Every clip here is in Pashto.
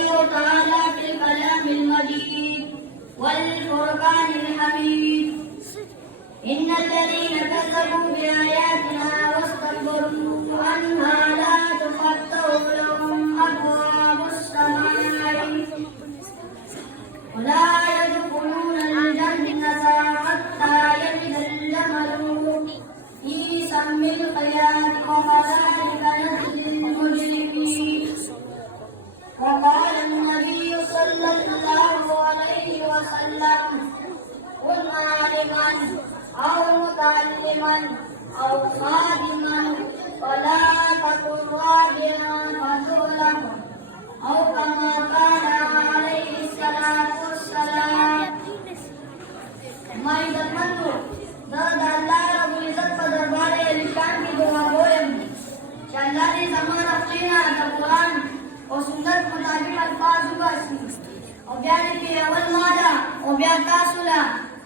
الله تعالى في الكلام المجيد والفرقان الحميد إن الذين كذبوا بآياتنا واستكبروا عنها لا تفتح لهم أبواب السماء ولا يدخلون الجنة حتى يلج الجمل في سم الخياط وكذلك نجزي المجرمين. وقال النبي صلى الله عليه وسلم كن عالما أو متعلما أو خادما ولا تكن رابعا فتظلم أو كما قال عليه الصلاة والسلام. हमारी जन्मंदो दर्द अल्लाह रब्बुल इज्जत का दरबार है लिशान की दुआ गोयम अल्लाह ने ज़मान अपना कुरान और सुन्नत मुताबिक अल्फाज उगासी और बयान के अवल मादा और बयान तासुला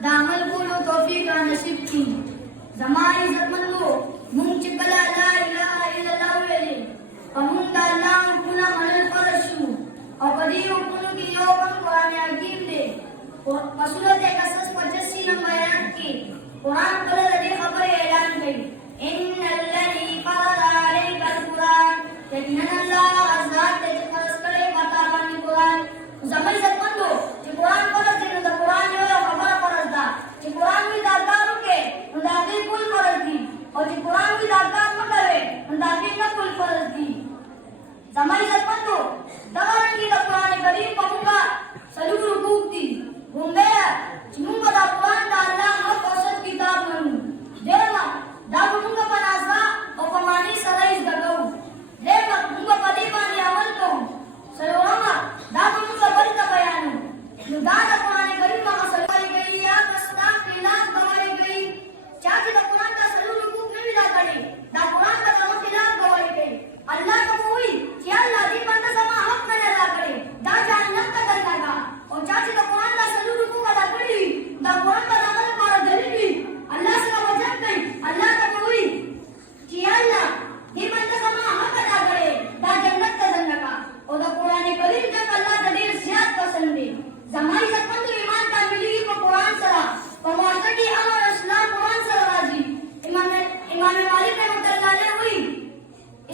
दामल बोलो तौफीक का नसीब की ज़मानी जन्मंदो मुंचिकला ला इलाहा इल्लल्लाह वेले पमुंदा अल्लाह पुना मनल परशु और बदीओ पुनु की योगम कुरान हकीम दे और सूरत कसस 85 नंबर आयत की कुरान पर रदी खबर ऐलान की इन्नल्लज़ी फ़रज़ अलैकल कुरान यकीनन अल्लाह अज़ात ते फरज़ करे बतावानी कुरान जमई सकंदो जे कुरान पर दिन द कुरान जो खबर फरज़ दा जे कुरान भी दादार के उंदादी कुल फरज़ दी और जे कुरान भी दादार न करे उंदादी न कुल फरज़ दी जमई सकंदो दवान की द कुरान करीम पहुंगा सलूक रुकूक दी Bumbea, cimungga da Quran da Allah hak ausat kitab manu. Dema, da bunga panasa, o pamani salais da gau. Dema, bunga padimani amal kau. Salawama, da bunga barita bayanu. Nuda da Quran karim ma salai gai ya kasna khilaf gawai gai. Chachi da Quran da salu rukuk nahi da kare. Da Quran da sama khilaf gawai gai. Allah ka hui, ki Allah di banda sama hak na da kare. Da jannat ka dar laga. और चाची का कुरान का सलूक रुकू वाला पढ़ी दा कुरान का अमल मारा दलीली अल्लाह से वजह नहीं अल्लाह का कोई कि अल्लाह ये बंदा समा हक अदा करे दा जन्नत का जन्नत और दा कुरान करीम का अल्लाह का दिल ज्यादा पसंद है जमाई सकंद ईमान का मिली को कुरान सरा और मास्टर की अमर इस्लाम कुरान सरा राजी इमाम मालिक ने मुतल्लाले हुई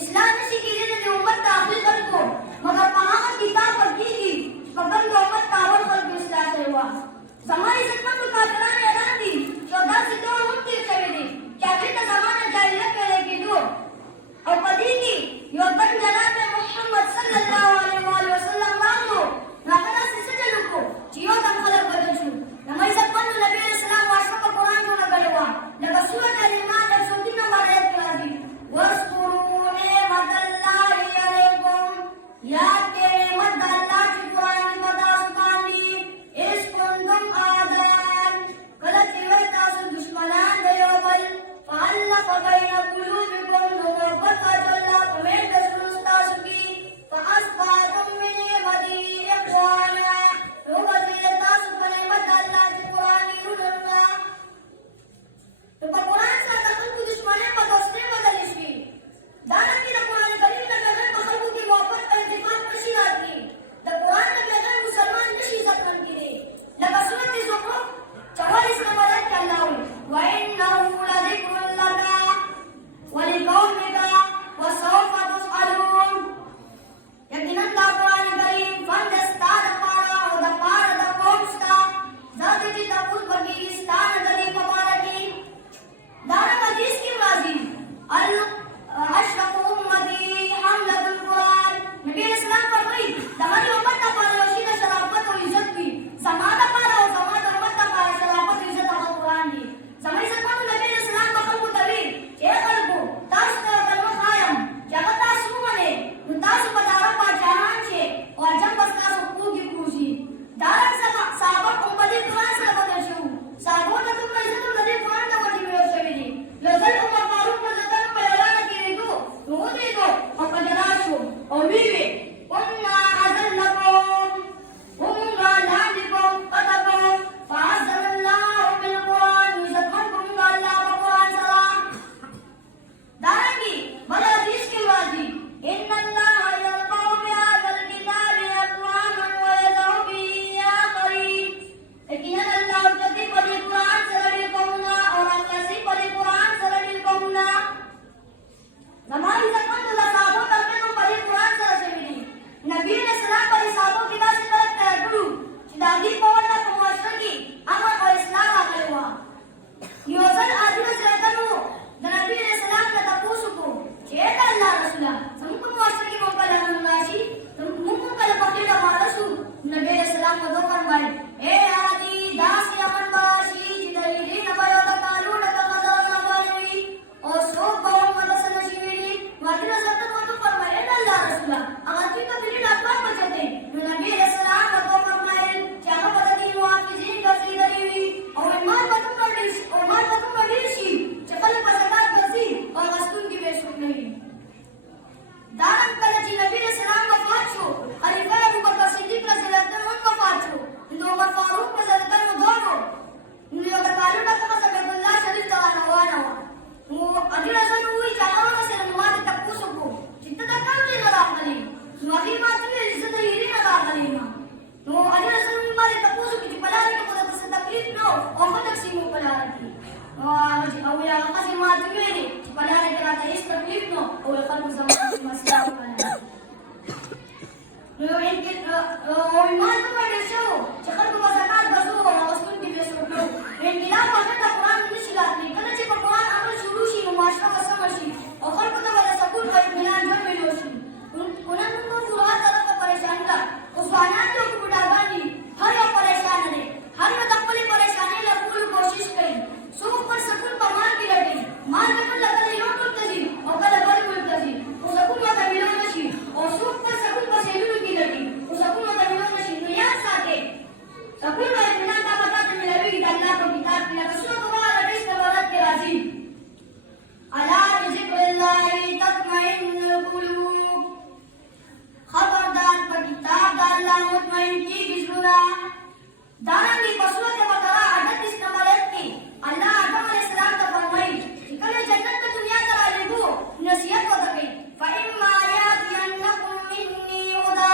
इस्लाम ने सीखी ने उम्मत का आखिर कर को मगर कहां किताब पढ़ी की पकड़ को उम्मत कावड़ पर इस्लाम से हुआ जमाई सकंद का कुरान ऐलान दी 14 से 2 मुक्ति चले क्या कहता जमाना जाहिलियत के लेके दो और पदी की यो बन जनाब मोहम्मद सल्लल्लाहु अलैहि वसल्लम मांगो ना से सजल को जियो दम खलक बदल छु नमई सकंद नबी इस्लाम वाशो का कुरान को लगलवा लगा सूरत अल-इमरान 103 नंबर आयत की आदि वस्तुरूने मदल्लाहि अलैकुम याद के मद अल्लाह की कुरान की बता सुकानी इस कुंदम आदम गलत रिवायत से दुश्मनान दयोबल फअल्लाह बैन कुलूबिकुम मोहब्बत का अल्लाह कमेंट दसुस्ता सुकी फअस्बाकुम मिन मदी इखवाना लोग अजीता सुबने मद अल्लाह की कुरान की उन्ना तो कुरान से दखल को दुश्मने पर दोस्ती बदलिशी दाना की कुरान करीम का नजर मखलूक की मोहब्बत का इंतकाम नशी आती द कुरान का नजर मुसलमान नशी सकन की रे लगा सूरत ज़ुखरुफ 44 नंबर आयत का अल्लाह व इन्नहु लज़िक्रुन लका व लिकौमिका व सौफा तुसअलून यकीनन दा कुरान करीम फंदस्तार पारा और द पारा द कौमस्ता जाते जी द कुल बगी स्थान गली पवारा की दाना हदीस की राजी अल अशरफ उम्मती हमलतुल कुरान नबी इस्लाम फरमाई हमारी उम्मत का पालोशी का शराफत और इज्जत की समादा पारा और समादा उम्मत का पारा शराफत और इज्जत का कुरान की समय से कौन नबी इस्लाम का कल्ब तवी ये कल्ब तास का कल्ब कायम जगत सुमने मुतास पदारा पा जहान छे और जब बसना सबको की खुशी दारक साहब उम्मती कुरान से बदल छु साहबों ने तुम इज्जत नबी कुरान का वजी में से भी लजल उमर फारूक ने जतन पे ऐलान किए दो और कजराशो और वीवे उन्ना अज़ल्लकुम उम्गा लादिकुम कतकुम फ़अज़्ज़लल्लाहु बिल कुरान यज़कुम अल्लाह व कुरान सलाम दारंगी बड़ा हदीस की वाजी इन्नल्लाह यरफ़उ बिहाज़ल किताबि अक़वाम أو ينقسم ما تميلي فلا نكرة يسلك ابنه أو يقلب زمان المسلاء وما تمر الشو تخلق مساكات بزوه وأسكن بيسرقلو من كلام وشد القرآن نشلاتني كنا تبقى القرآن أمر شروشي ومعاشرة وسمرشي وخلق تبقى سكون وإطمئنان جميلوشي كنا نقول قرآن تلقى परेशान का उस्मानात जो बुढ़ावानी हर एक परेशान है हर में तकली परेशानी ला पूरी कोशिश करी सुख पर सकून पर मान की लड़ी मान तक लगा ले लोट तजी और कल बर कुल तजी वो सकून मत मिलो नशी और सुख पर सकून पर सेलू की लड़ी वो सकून मत मिलो नशी दुनिया साथे सकून में बिना का बता के मिलेगी अल्लाह को किताब की रसूल को वाला रिश्त वाला के राजी अला जिक्रिल्लाह तत्मइन्नुल कुलूब खबरदार पर किताब अल्लाह मुतमइन की बिजुरा दारंगी पशुओं के बकरा आदत इस नंबर 1 की अल्लाह आदम अलैहिस्सलाम का फरमाई इकले जन्नत में दुनिया करा लेगो नसीहत हो सके फइम्मा यातियन्नकुम मिन्नी हुदा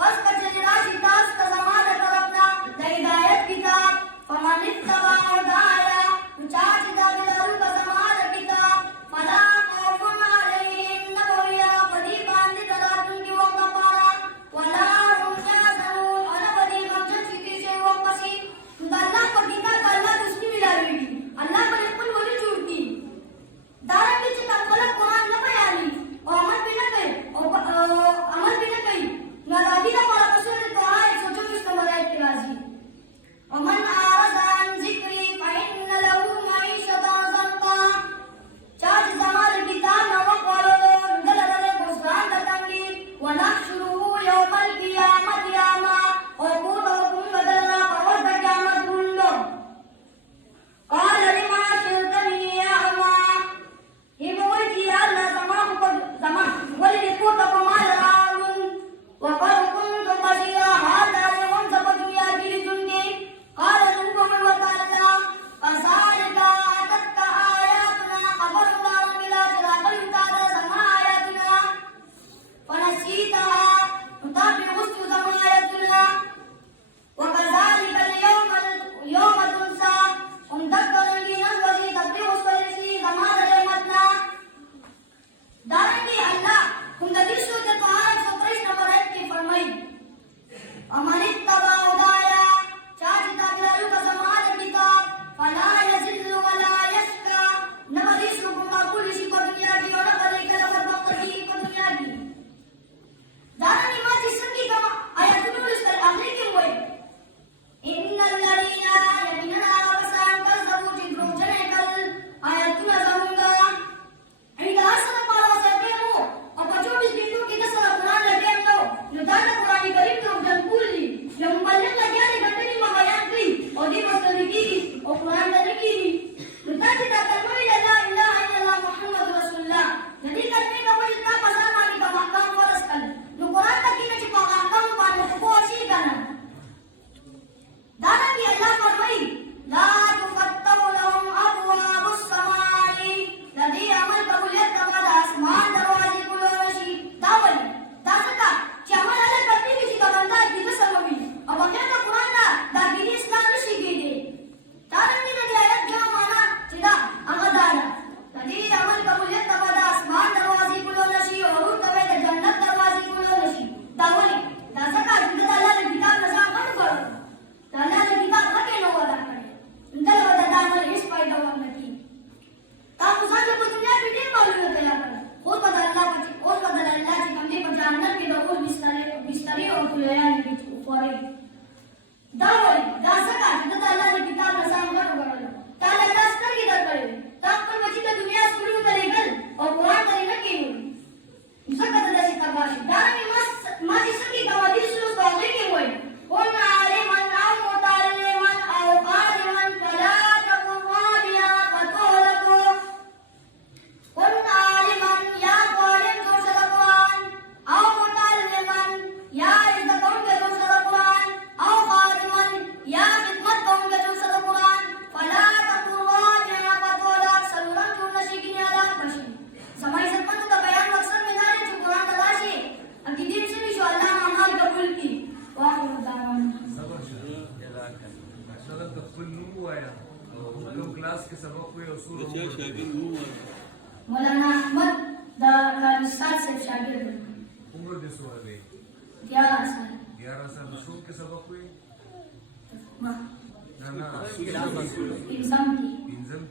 फस्तजराशी तास का समाज तरफना हिदायत किताब फमन इत्तबा हुदाया चाच दाबिलरु का समाज किताब फला खौफुन अलैहिम नबविया पदी बांधी तरातुन की वक्त पारा वला हुम याहज़नून अना पदी गमजन चिती से वापसी अल्लाह को किताब अल्लाह दुश्मनी मिलावी अल्लाह पर कुल बोली झूठी दारन की चिता खलक कुरान न बयानी और अमल भी न करे और अमल भी न करी नाराजी का पाला रसूल तो आए सोचो किस तरह है राजी ومن أعرض عن ذكري فإن له معيشة ضنكا चार्ज जमाल किताब नमक वालों दलदले गुस्तान दतंगी ونحشره يوم القيامة ياما وقوتكم بدلنا فوض قيامة كله قال لما شرتني يا أما يقول يا الله زمان ولقوتكم على راون وقد كنتم بشيرا هذا يوم سبق يا جلدني قال لكم وتعالى فذلك أتتك آياتنا خبرنا بلا جلال تعالى سمع آياتنا ونسيتها نطابق وسط سمع آياتنا وكذلك اليوم تنسى ومدكر لنا وزي تبليغ الصيصي سمع رحمتنا दारंगी अल्लाह हम नबी सूरत तोहा 123 नंबर 1 की फरमाई अमन इत्तबा हुदाया चाच ताबिलरु का समाज किताब फला यज़िल्लु वला यश्का नबी सुकुम कुल शी को दुनिया की और बले के लफज वक्त की को दुनिया की दारंगी मा जिस्म की कमा आयतुल इस्तर आखिरी के हुए इन्नल लदीना यमिनना वसान कज़बू जिब्रू जने कल आयतुल ज़मुंगा इनका असर पाला सकते हो और 25 बिंदु की कसर कुरान लगे हम लोग नुदाना कुरान करीम तो जनकुल ली जब मुबल्लिग लगे ने घंटे में बयान की और दी मसली की और कुरान तने की नुदाना का कलमा ला इलाहा इल्लल्लाह मुहम्मद रसूलुल्लाह नदी करने का मुझे इतना पसंद आने का मकाम फरज कर नु कुरान तक की ने चिपा मकाम पाने को अच्छी करना दाना की अल्लाह फरमाई ला तुफत्तहु लहुम अबवाबुस समाई नदी अमल कबूलियत का आसमान दरवाजे खुलो नशी दावल दासका चामल अलग करती किसी का बंदा किसी सबबी अब अगर का कुरान ना दागिनी इस्लाम नशी की दे तारंगी नदी आयत जो माना चिदा अगदारा नदी अमल कबूलियत का आसमान दरवाजे खुलो नशी और तवे जन्नत दरवाजे खुलो नशी दावल दासका जिंदा अल्लाह ने किताब नसा कर करो अल्लाह ने किताब रखे नो वाला करे इंदल वदा दामल इस फायदा वाला की ताकि सारे दुनिया की टीम मालूम होता है और बदल अल्लाह की कमी पर जानना के दौर बिस्तरे और तुलयान के ऊपर दावल दासका जितना अल्लाह ने किताब नसाम कर बगल ताला दस्तर की दर करे तब पर मची तो दुनिया शुरू करेगल और कुरान करेगा के मुसक्कत दसी तबाश दानी मस इसकी गवादी शुरू सोले के हुए और नाले मन नाम मोताले मन आओ काले मन फला तकुवा बिया फतोलको كن عالما يا ظالم ترشد القرآن أو متعلما يا إذا كنت ترشد القرآن أو خادما يا خدمة كنت ترشد القرآن فلا تقل راجعا فقولا سلورا جون نشيكين على بشي سماي سبحانه का बयान मकसद में जाने जो कुरान का दाशी अकीदे से भी इंशाअल्लाह अमाल कबूल की वाह खुदा हुक्म क्लास के सबक हुए उसूल मौलाना अहमद द उस्ताद से शागिर्द हूं। उम्र दिसो अभी 11 साल 11 साल उसूल के सबक हुए मां ना इंसान की इंजम